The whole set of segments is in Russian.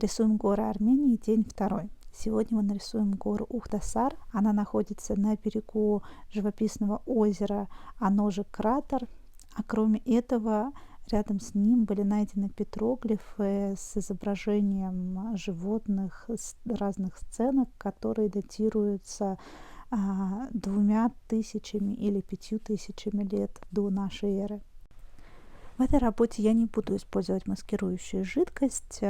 Рисуем горы Армении, день второй. Сегодня мы нарисуем гору Ухдасар. Она находится на берегу живописного озера, оно же кратер. А кроме этого, рядом с ним были найдены петроглифы с изображением животных с разных сценок, которые датируются 2000 или 5000 лет до нашей эры. В этой работе я не буду использовать маскирующую жидкость,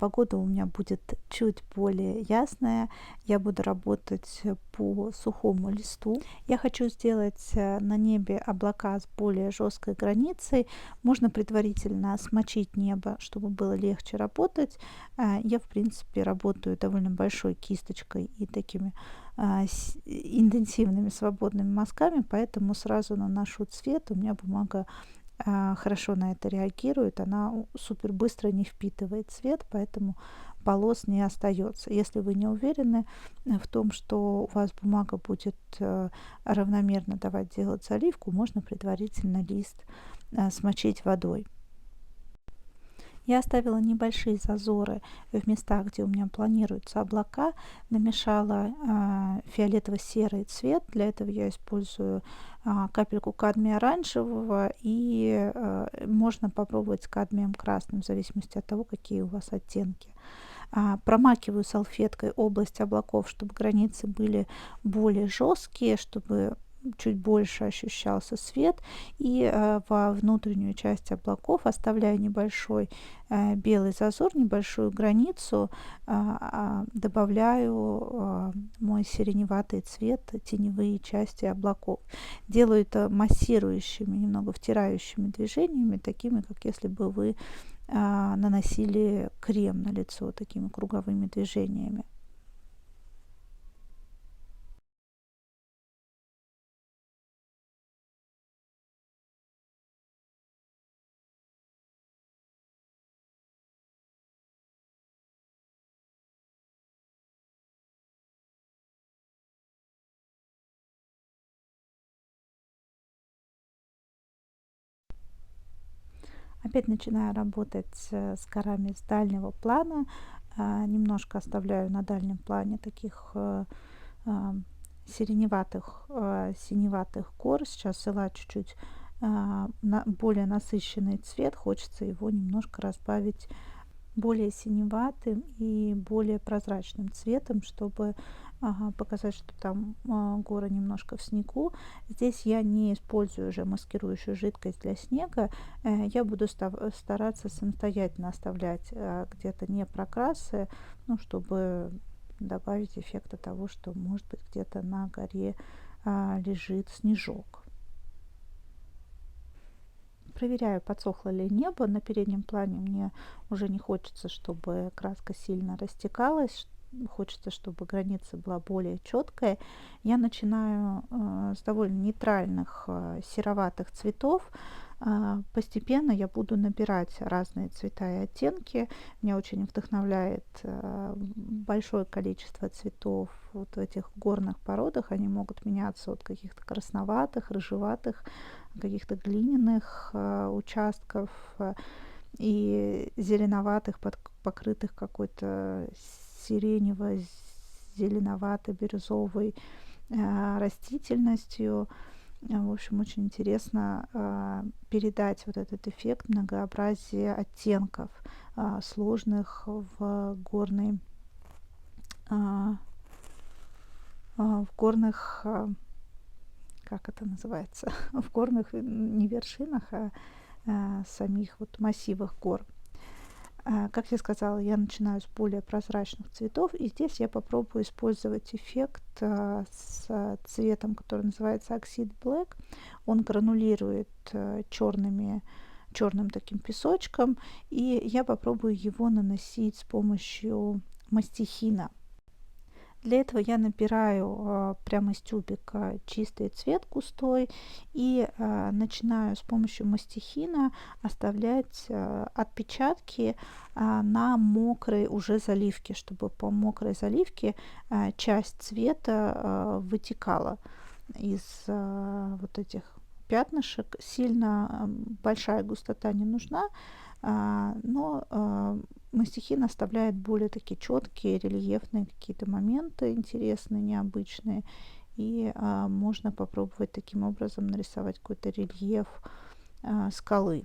погода у меня будет чуть более ясная. Я буду работать по сухому листу. Я хочу сделать на небе облака с более жесткой границей. Можно предварительно смочить небо, чтобы было легче работать. Я, в принципе, работаю довольно большой кисточкой и такими интенсивными свободными мазками, поэтому сразу наношу цвет. У меня бумага хорошо на это реагирует, она супер быстро не впитывает цвет, поэтому полос не остается. Если вы не уверены в том, что у вас бумага будет равномерно давать делать заливку, можно предварительно лист смочить водой. Я оставила небольшие зазоры в местах, где у меня планируются облака, намешала фиолетово-серый цвет. Для этого я использую капельку кадмия оранжевого, и можно попробовать с кадмием красным, в зависимости от того, какие у вас оттенки. Промакиваю салфеткой область облаков, чтобы границы были более жесткие, чтобы чуть больше ощущался свет, и во внутреннюю часть облаков оставляю небольшой белый зазор, небольшую границу, добавляю мой сиреневатый цвет, теневые части облаков. Делаю это массирующими, немного втирающими движениями, такими, как если бы вы наносили крем на лицо, такими круговыми движениями. Опять начинаю работать с горами с дальнего плана. Немножко оставляю на дальнем плане таких сиреневатых, синеватых гор. Сейчас взяла чуть-чуть более насыщенный цвет. Хочется его немножко разбавить более синеватым и более прозрачным цветом, чтобы показать, что там горы немножко в снегу. Здесь я не использую уже маскирующую жидкость для снега. Я буду стараться самостоятельно оставлять где-то не прокрасы, ну, чтобы добавить эффекта того, что, может быть, где-то на горе лежит снежок. Проверяю, подсохло ли небо. На переднем плане мне уже не хочется, чтобы краска сильно растекалась. Хочется, чтобы граница была более четкая. Я начинаю с довольно нейтральных сероватых цветов. Постепенно я буду набирать разные цвета и оттенки. Меня очень вдохновляет большое количество цветов вот в этих горных породах. Они могут меняться от каких-то красноватых, рыжеватых, каких-то глиняных участков и зеленоватых, покрытых какой-то сиренево-зеленоватой, бирюзовой растительностью. В общем, очень интересно передать вот этот эффект многообразия оттенков сложных в горных, как это называется, в горных не вершинах, самих вот массивах гор. Как я сказала, я начинаю с более прозрачных цветов, и здесь я попробую использовать эффект с цветом, который называется Oxide Black. Он гранулирует черным таким песочком, и я попробую его наносить с помощью мастихина. Для этого я набираю прямо из тюбика чистый цвет густой и начинаю с помощью мастихина оставлять отпечатки на мокрой уже заливке, чтобы по мокрой заливке часть цвета вытекала из вот этих пятнышек. Сильно большая густота не нужна, но мастихин оставляет более такие четкие, рельефные какие-то моменты интересные, необычные. И можно попробовать таким образом нарисовать какой-то рельеф скалы.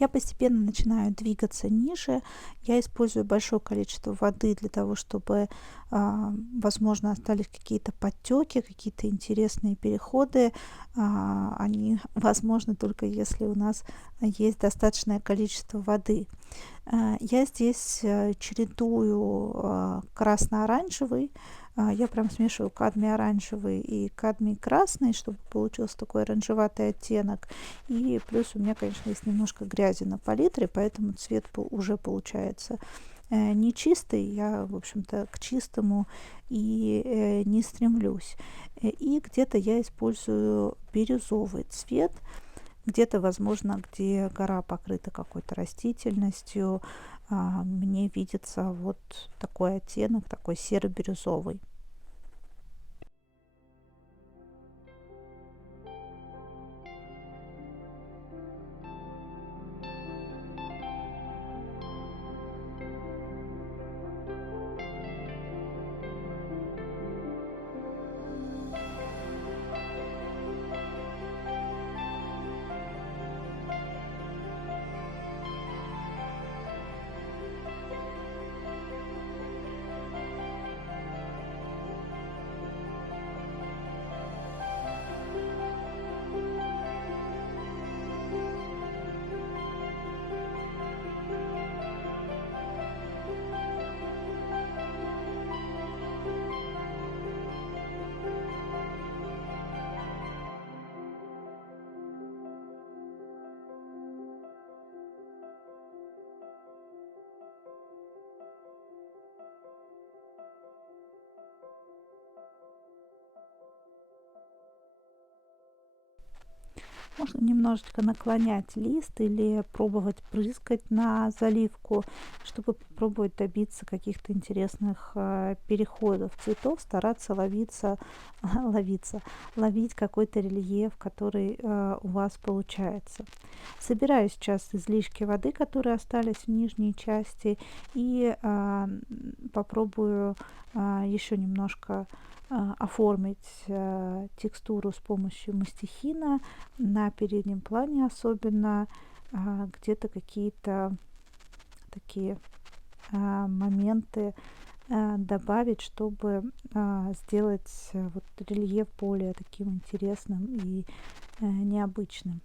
Я постепенно начинаю двигаться ниже. Я использую большое количество воды для того, чтобы, возможно, остались какие-то подтеки, какие-то интересные переходы. Они возможны только если у нас есть достаточное количество воды. Я здесь чередую красно-оранжевый. Я прям смешиваю кадмий оранжевый и кадмий красный, чтобы получился такой оранжеватый оттенок. И плюс у меня, конечно, есть немножко грязи на палитре, поэтому цвет уже получается не чистый. Я, в общем-то, к чистому и не стремлюсь. И где-то я использую бирюзовый цвет. Где-то, возможно, где гора покрыта какой-то растительностью, мне видится вот такой оттенок, такой серо-бирюзовый. Можно немножечко наклонять лист или пробовать прыскать на заливку, чтобы попробовать добиться каких-то интересных переходов цветов, стараться ловить какой-то рельеф, который у вас получается. Собираю сейчас излишки воды, которые остались в нижней части, и попробую еще немножко оформить текстуру с помощью мастихина на переднем плане, особенно где-то какие-то такие моменты добавить, чтобы сделать вот рельеф более таким интересным и необычным.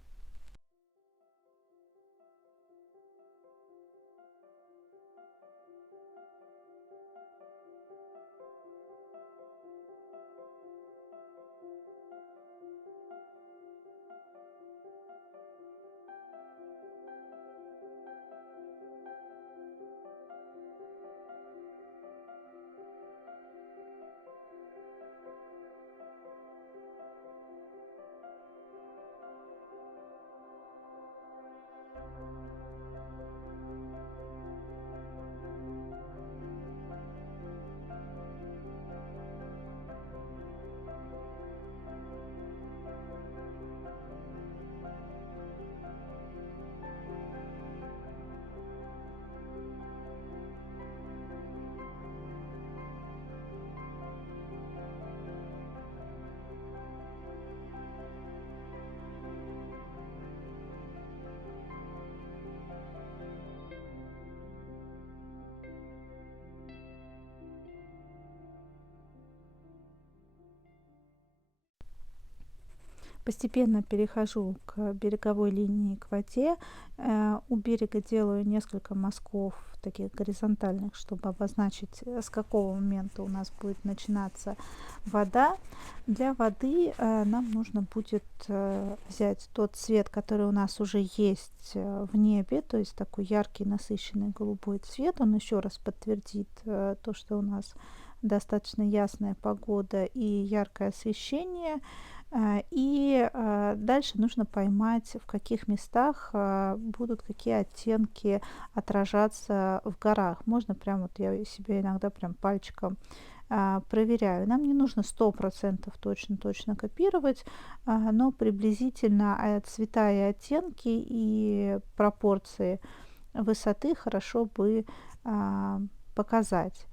Постепенно перехожу к береговой линии, к воде. У берега делаю несколько мазков таких горизонтальных, чтобы обозначить, с какого момента у нас будет начинаться вода. Для воды нам нужно будет взять тот цвет, который у нас уже есть в небе, то есть такой яркий, насыщенный голубой цвет. Он еще раз подтвердит то, что у нас достаточно ясная погода и яркое освещение. Дальше нужно поймать, в каких местах будут какие оттенки отражаться в горах. Можно прям вот я себе иногда прям пальчиком проверяю. Нам не нужно 100% точно копировать, но приблизительно цвета и оттенки и пропорции высоты хорошо бы показать.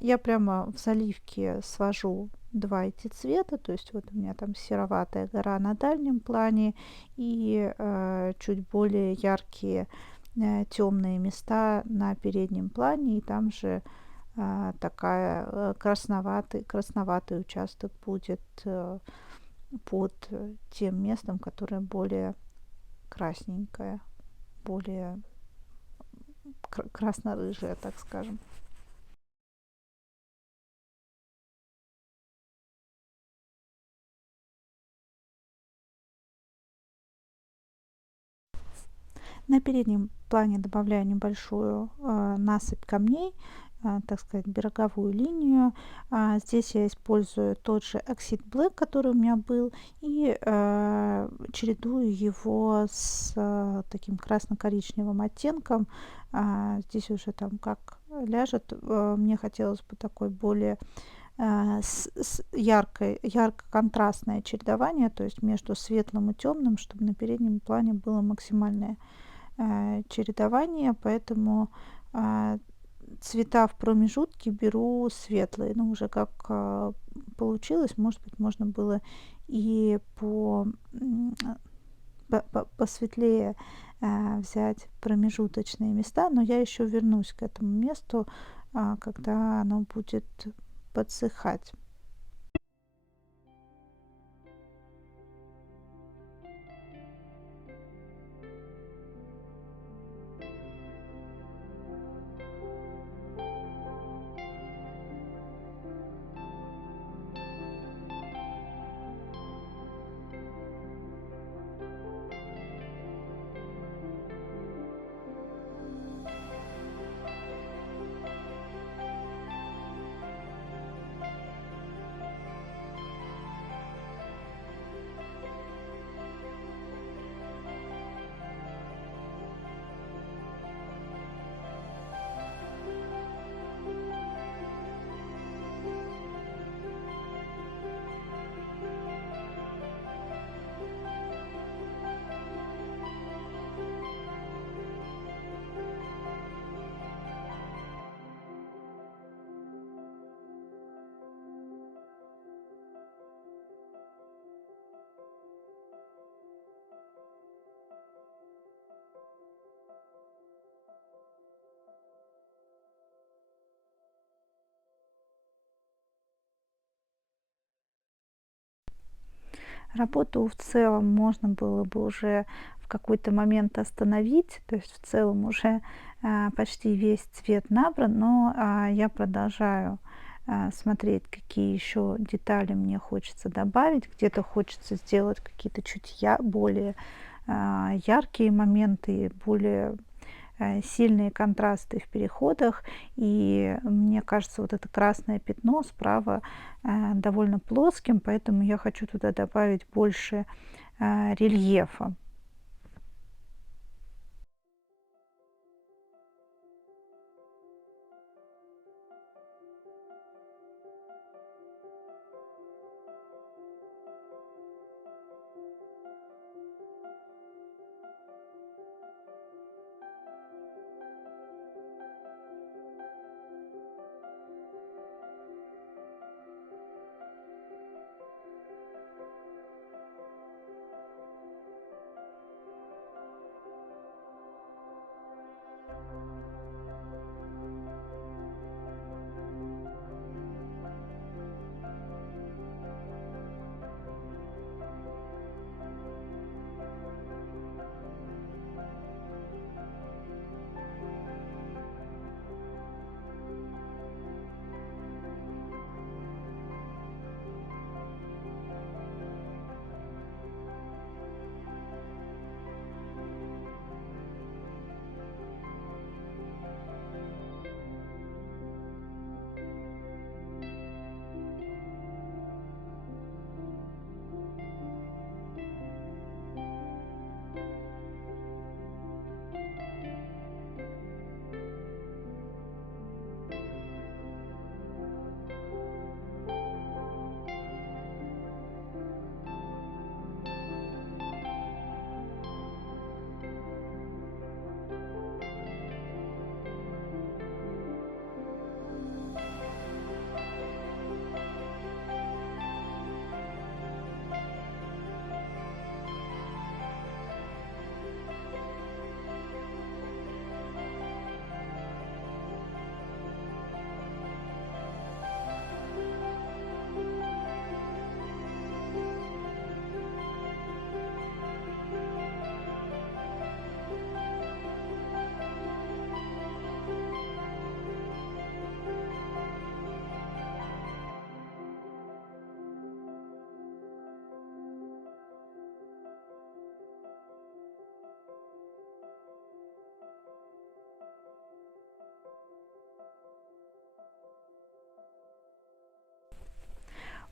Я прямо в заливке свожу два эти цвета, то есть вот у меня там сероватая гора на дальнем плане и чуть более яркие темные места на переднем плане, и там же такая красноватый участок будет под тем местом, которое более красненькое, более красно-рыжее, так скажем. На переднем плане добавляю небольшую насыпь камней, так сказать, береговую линию. Здесь я использую тот же Exit Black, который у меня был, и чередую его с таким красно-коричневым оттенком. Здесь уже там как ляжет. Мне хотелось бы такой более ярко-контрастное чередование, то есть между светлым и темным, чтобы на переднем плане было максимальное чередование, поэтому цвета в промежутке беру светлые. Ну, уже как получилось, может быть, можно было и посветлее взять промежуточные места, но я еще вернусь к этому месту, когда оно будет подсыхать. Работу в целом можно было бы уже в какой-то момент остановить, то есть в целом уже почти весь цвет набран, но я продолжаю смотреть, какие еще детали мне хочется добавить, где-то хочется сделать какие-то чуть более яркие моменты, более сильные контрасты в переходах. И мне кажется, вот это красное пятно справа довольно плоским, поэтому я хочу туда добавить больше рельефа.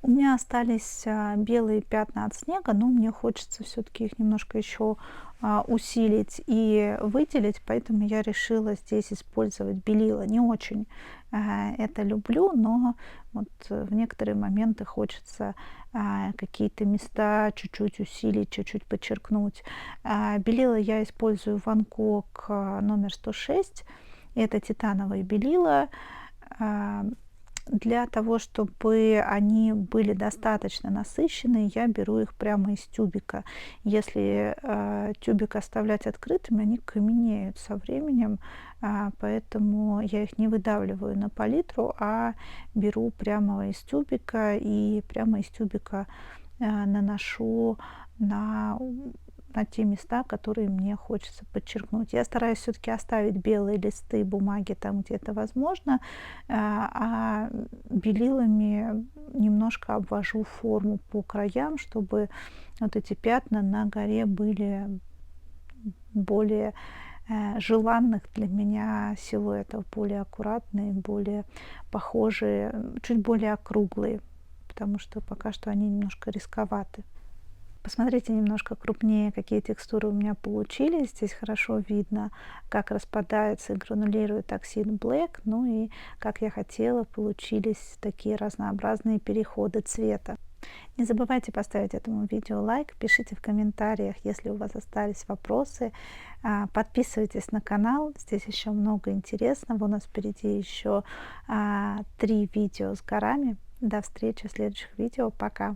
У меня остались белые пятна от снега, но мне хочется все-таки их немножко еще усилить и выделить, поэтому я решила здесь использовать белила. Не очень это люблю, но вот в некоторые моменты хочется какие-то места чуть-чуть усилить, чуть-чуть подчеркнуть. Белила я использую Ван Гог номер 106. Это титановые белила. А, Для того, чтобы они были достаточно насыщенные, я беру их прямо из тюбика. Если тюбик оставлять открытым, они каменеют со временем, поэтому я их не выдавливаю на палитру, а беру прямо из тюбика и прямо из тюбика наношу на на те места, которые мне хочется подчеркнуть. Я стараюсь все-таки оставить белые листы бумаги там, где это возможно, белилами немножко обвожу форму по краям, чтобы вот эти пятна на горе были более желанных для меня силуэтов, более аккуратные, более похожие, чуть более округлые, потому что пока что они немножко рисковаты. Посмотрите немножко крупнее, какие текстуры у меня получились. Здесь хорошо видно, как распадается и гранулирует оксид Black. Ну и, как я хотела, получились такие разнообразные переходы цвета. Не забывайте поставить этому видео лайк, пишите в комментариях, если у вас остались вопросы. Подписывайтесь на канал, здесь еще много интересного. У нас впереди еще 3 видео с горами. До встречи в следующих видео. Пока!